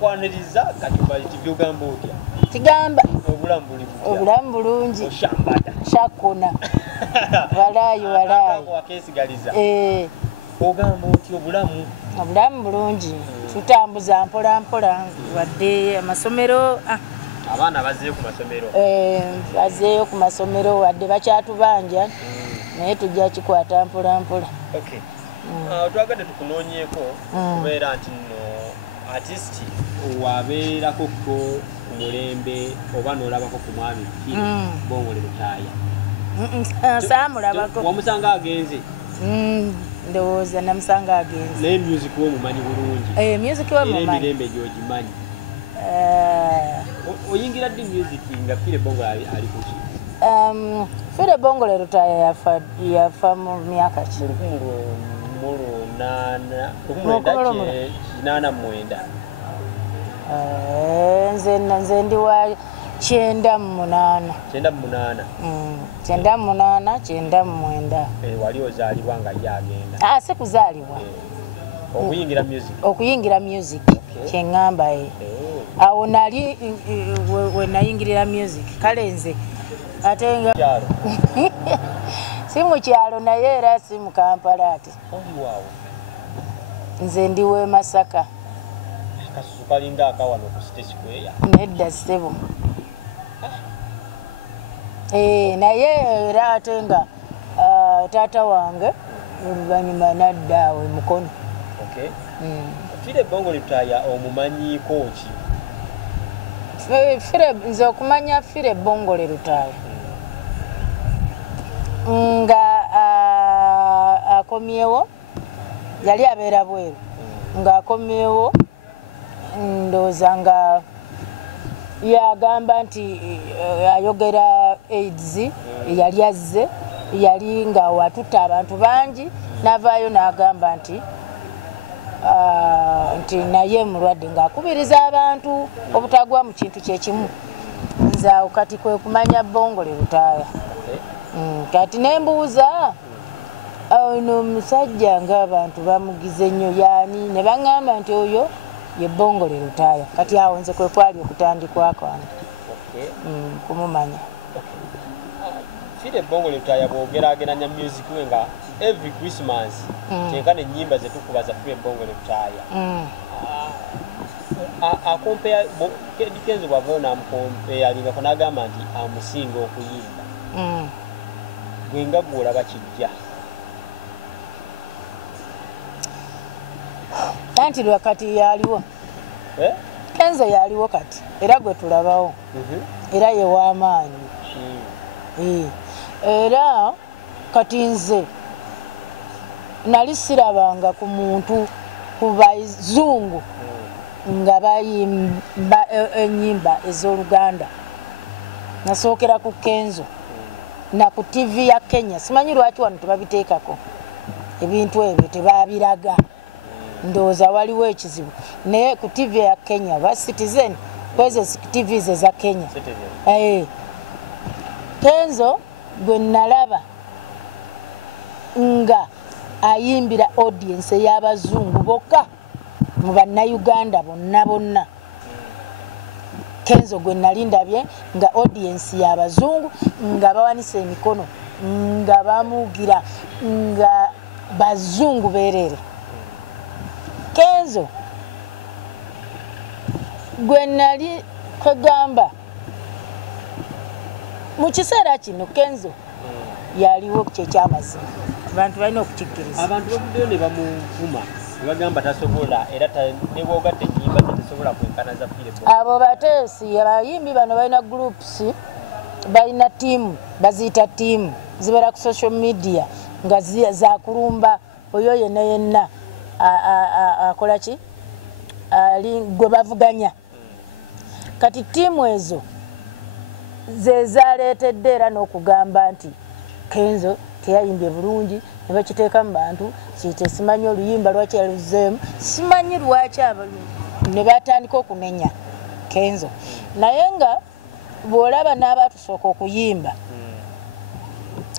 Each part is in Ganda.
kwaniriza kati bali tugamba otya tigamba obulamu bulungi oshambada shakuna walayo wakesigaliza ogamba otya obulamu bulungi tutambuza mpola mpola wadde amasomero abaana bazeeyo ku masomero wadde bakyatubanja naye tujja kikwata mpola mpola. Twagadde tukunoonyeeko kubeera nti nno artist wabeerako ku mulembe oba n'olabako ku mwami Bongole Lutaaya. Saamulabako. Wamusanga agenze? Ndowooza namusanga agenze. Naye music wo mumanyi bulungi? Music wo mumanyi. Emirembe gy'ogimanyi? Oyingira ddi music nga Fire Bongole ali ku ki? Fire Bongole Lutaaya yafa mu myaka ki? Nze ndi wa 98. 98. Wali ozaalibwa nga yagenda? Si kuzaalibwa. Okuyingira music kyeŋŋamba awo nali we nayingirira music kale nze ate nga si mu kyalo naye era si mu Kampala ate. Nze ndi w'e Masaka. Kasusu kalinga akawano ku City Square? Nedda ssebo. Naye era ate nga taata wange oluvannyuma nadda awo e Mukono. Fire Bongole Lutaaya omumanyiiko ki? Nze okumanya Fire Bongole Lutaaya nga akomyewo yali abeera bweru ng'akomyewo ndowooza nga yagamba nti ayogera AIDS yali azze yali nga watutta abantu bangi n'avaayo n'agamba nti naye mulwadde ng'akubiriza abantu obutagwa mu kintu kyekimu. Nze awo kati kwe kumanya Bongole Lutaaya. Kati nembuuza ono omusajja ng'abantu bamugize nnyo yaani ne baŋŋamba nti oyo ye Bongole Lutaaya. Kati awo nze kwe kwali okutandikwa kwange kumumanya. Fire Bongole Lutaaya bw'ogeraageranya music we nga every Christmas kyenkana ennyimba ze tukuba za Fire Bongole Lutaaya akompea Eddy Kenzo bw'avaayo n'amukompealingako n'agamba nti amusinga okuyimba. Gwe nga gw'olaba kijja? Anti lwakati yaliwo. Kenzo yaliwo kati era gwe tulabawo era ye w'amaanyi. Era kati nze nali sirabanga ku muntu ku bazungu nga bayimba ennyimba ez'Oluganda. Nasookera ku Kenzo na ku TV ya Kenya. Simanyi lwaki wano tebabiteekako ebintu ebyo tebabiraga. Ndowooza waliwo ekizibu naye ku TV ya Kenya ba Citizen kwezo TV ze za Kenya. Kenzo gwe nalaba nga ayimbira audience y'abazungu bokka mu bannayuganda bonna. Kenzo gwe nali ndabye nga audience y'abazungu nga bawanise emikono nga bamugira nga bazungu beerere. Kenzo gwe nali kagamba mu kiseera kino Kenzo yaliwo kyekyamazima abantu balina okukikkiriza. Abantu bavuddeyo ne bamuvuma ne bagamba tasobola era ne bwogadde ennyimba ze tasobola kwenkana za Fire Bongole. Abo bateesi abayimbi bano balina groups balina tiimu baziyita tiimu zibeera ku social media nga zakulumba oyo yenna yenna akola ki gwe bavuganya. Kati tiimu ezo ze zaleetedde era n'okugamba nti Kenzo teyayimbye bulungi ne bakiteeka mu bantu kiyite simanyi oluyimba lwaki yaluzeemu simanyi lwaki ne batandika okunenya Kenzo. Naye nga bw'olaba n'abaatusooka okuyimba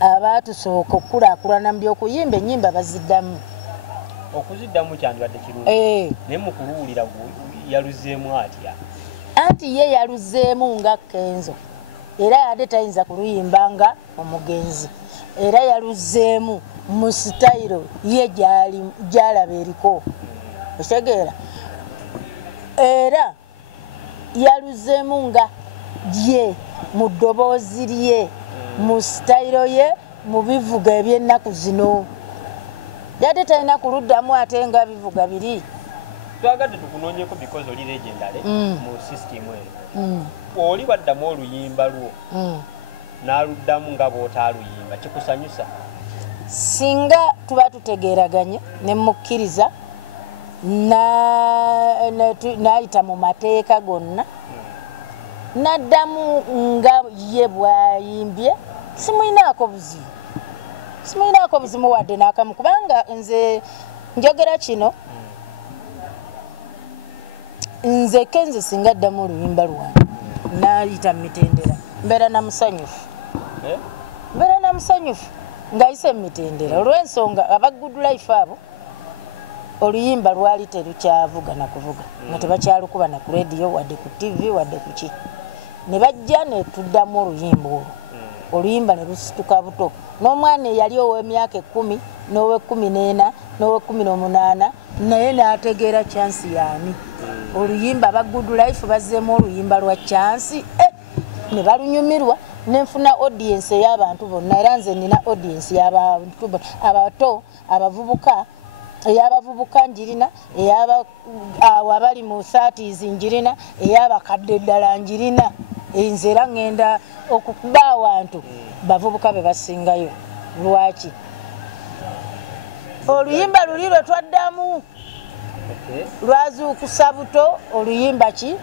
abaatusooka okukulaakulana mu by'okuyimba ennyimba baziddamu. Okuziddamu kyandibadde kirungi naye mu kuluwulira yaluzeemu atya anti ye yaluzeemu nga Kenzo era yadde tayinza kuluyimba nga omugenzi era yaluzeemu mu sitayiro ye gyalaba eriko okitegeera era yaluzeemu nga ye mu ddoboozi lye mu sitayiro ye mu bivuga eby'ennaku zino yadde talina kuluddamu ate nga bivuga biri twagadde tukunoonyeko because oli legendary mu system eyo oli baddamu oluyimba lwo n'aluddamu nga bw'otaaluyimba kikusanyusa singa tuba tutegeeraganye ne mukkiriza n'ayita mu mateeka gonna n'addamu nga ye bwayimbye simulinaako buzibu wadde n'akamu kubanga nze njogera kino nze Kenzo singa addamu oluyimba lwange n'ayita mu mitendera mbeera namusanyufu ng'ayise mu mitendera olw'ensonga aba good life abo oluyimba lwali terukyavuga na kuvuga nga tebakyalukuba na ku rediyo wadde ku TV wadde ku ki ne bajja ne tuddamu oluyimba olwo oluyimba ne lusituka buto n'omwana eyali ow'emyaka 10 n'owe14 n'owe18 naye n'ategeera chansi yaani oluyimba aba good life bazzeemu oluyimba lwa chansi ne balunyumirwa nenfuna audience ey'abantu bonna era nze nina audience y'abantu abato abavubuka ey'abavubuka njirina abali mu 30s njirina ey'abakadde ddala njirina nze era ŋŋenda okukuba awantu bavubuka be basingayo lwaki oluyimba luli lwe twaddamu lwazuukusa buto oluyimba ki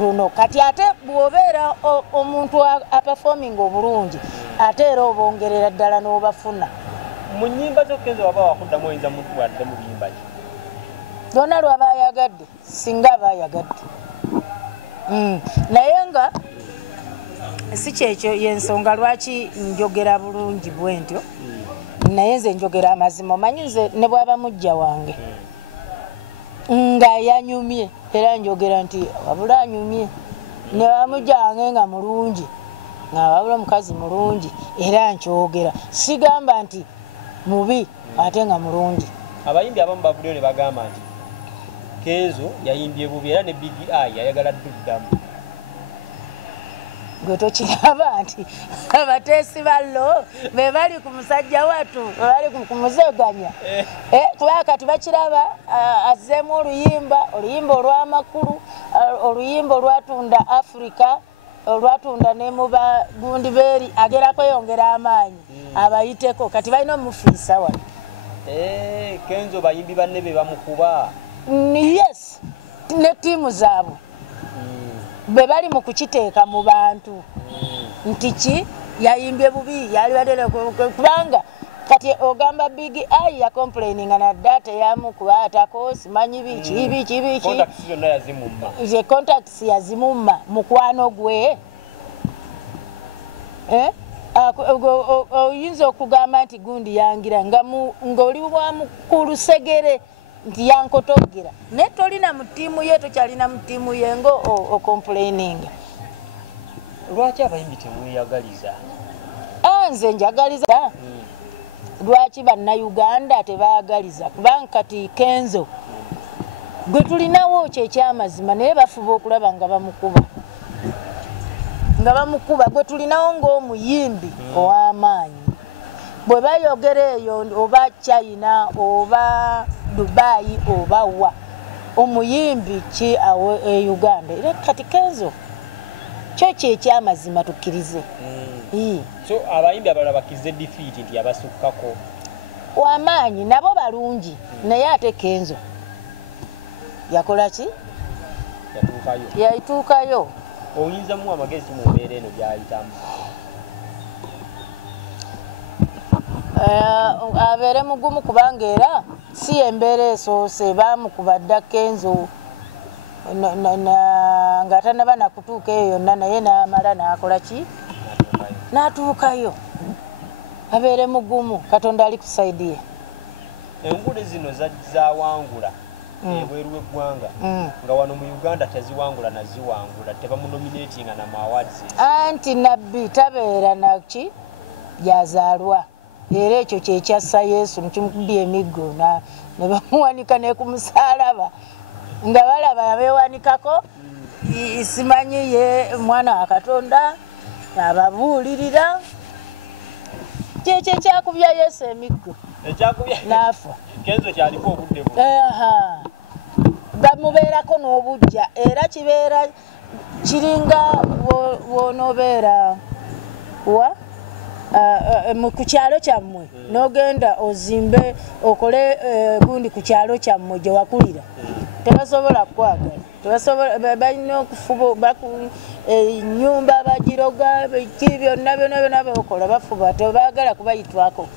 luno kati ate bw'obeera omuntu aperforming obulungi ate era obongerera ddala n'obafuna mu nnyimba zo Kenzo waba wakuddamu oyinza muntu wadde mu luyimba ki lwonna lwaba ayagadde singa aba ayagadde naye nga si kyekyo yensonga lwaki njogera bulungi bwe ntyo naye nze njogera amazima omanyi nze ne bwaba mujja wange nga yanyumye era njogera nti wabula anyumye ne bamujja wange nga mulungi nga wabula omukazi mulungi era nkyogera sigamba nti mubi ate nga mulungi abayimbi abamu bavulyo ne bagamba nti Kenzo yayimbye bubi era ne Big Eye yayagala dduddamu gwe tokiraba nti abateesi ballo be bali ku musajja wattu bali ku muzeganya kubanga kati bakiraba azzeemu oluyimba olw'amakulu oluyimba olwatunda Africa olwatunda ne mu bagundi beeri agerako yongera amaanyi abayiteko kati balina omufiisa wano Kenzo bayimbi banne be bamukuba yes ne ttiimu zaabwe be bali mu kukiteeka mu bantu nti ki yayimbye bubi yali badere kubanga kati ogamba Big Eye ya complaininga na data yamukubaatako simanyi biki contacts yazimumma mukwano gwe oyinza okugamba nti gundi yangira ng'oli wa mukulu segere nti yankotogera naye tolina mu ttiimu ye tokyalina mu ttiimu ye ngo ocomplaininga lwaki abayimbi temweyagaliza nze njagaliza lwaki bannayuganda tebayagaliza kubanga kati Kenzo gwe tulinawo kyekyamazima naye bafuba okulaba nga bamukuba gwe tulinawo ng'omuyimbi ow'amaanyi bwe bayogera eyo oba China oba Dubai oba wa omuyimbi ki awo e Uganda era kati Kenzo kyo kyekyamazima tukkirize so abayimbi abalala bakize defeat nti abasukkako w'amaanyi nabo balungi naye ate Kenzo yakola ki yayituukayo oyinza mu amagezi mu mbeera eno gyayitamu abeere mugumu kubanga era si embeera esoose bamukuba dda Kenzo nga tanaba nakutuuka eyo yonna naye n'amala n'akola ki n'atuukayo abeere mugumu Katonda ali ku sayidi ye engule zino zawangula ebweru w'eggwanga nga wano mu Uganda teziwangula naziwangula tebamunominatinga na awards anti nabbi tabeera naki yazaalwa era ekyo kyekyassa Yesu mukimukubye emiggo ne bamuwanika ne ku musalaba nga balaba abeewanikako simanyi ye mwana wa Katonda ababuulirira kyekyo ekyakubya Yesu emiggo naafa Kenzo kyaliko obudde bwo bamubeerako n'obujja era kibeera kiringa wonoobeera wa ku kyalo kyammwe n'ogenda ozimbe okole gundi ku kyalo kyammwe gye wakulira tebasobola kukwagala balina okufuba ennyumba bagiroga byonna beokola bafuba tebaagala kubayitwako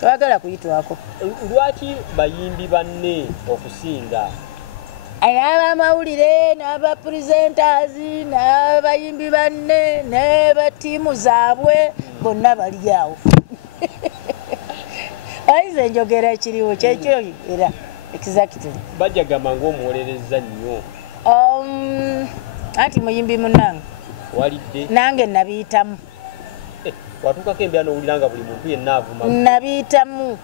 tebaagala kuyitwako lwaki bayimbi banne okusinga n'abamawulire n'abapresenters n'abayimbi banne ne batiimu zaabwe bonna bali awo ayize enjogera ekiriwo kyekyo era exactly bajagamba ng'omuwolereza nnyo anti muyimbi munnange walidde nange nabiyitamu watuukako embeera n'owulira nga buli muntu yenna avuma nabiyitamu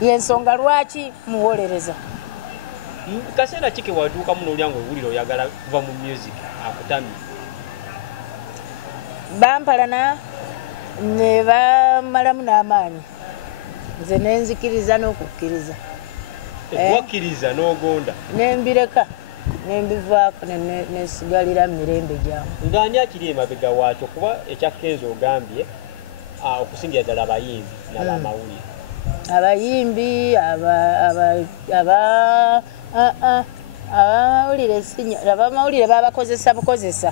yensonga lwaki muwolereza kaseera ki ke watuukamu n'owulira nga owulira oyagala kuva mu music akutamye bampalana ne bamalamu n'amaanyi nze nenzikiriza n'okukkiriza wakkiriza n'ogonda nembireka nembivaako nesigalira mirembe gyange ng'ani akiri emabega waakyo kuba ekya Kenzo ogambye okusingira ddala abayimbi n'abamawulire abayimbi abamawulire babakozesa bukozesa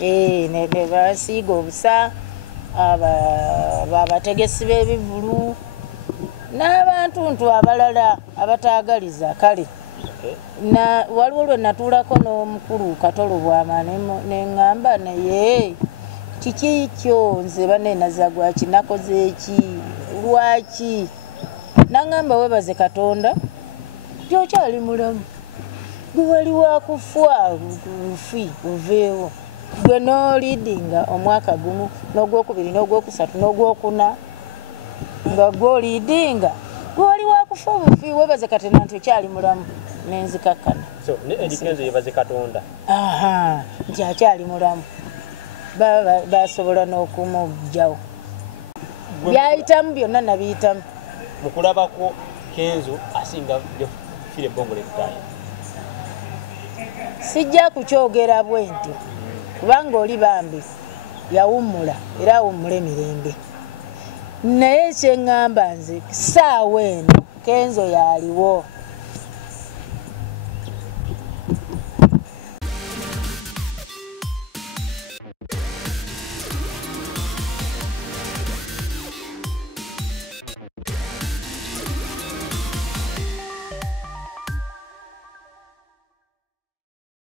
ne basiiga obusa abategesi b'ebivulu n'abantuntu abalala abataagaliza kale waliwo lwe natuulako n'omukulu Katolo Bwama neŋŋamba naye kiki kyo nze baneenaza gwaki nakoze eki lwaki naŋŋamba webaze Katonda gyokyali mulamu gwe wali wakufa lufi oveewo gwe n'oliidinga omwaka gumu n'ogwokubiri n'ogwokusatu n'ogwokuna nga gw'oliidinga gwe wali wakufa obufi webaze Katonda nti okyali mulamu nenzikakkana Eddy Kenzo yebaze Katonda nti akyali mulamu basobola n'okumugjawo byayitamu byonna nabiyitamu mukulabako Kenzo asinga fire bongo lekutayo sijja kukyogera bwenti kubanga oli bambi yawummula era awummula emirembe naye kyeŋŋamba nze saawa eno Kenzo yaliwo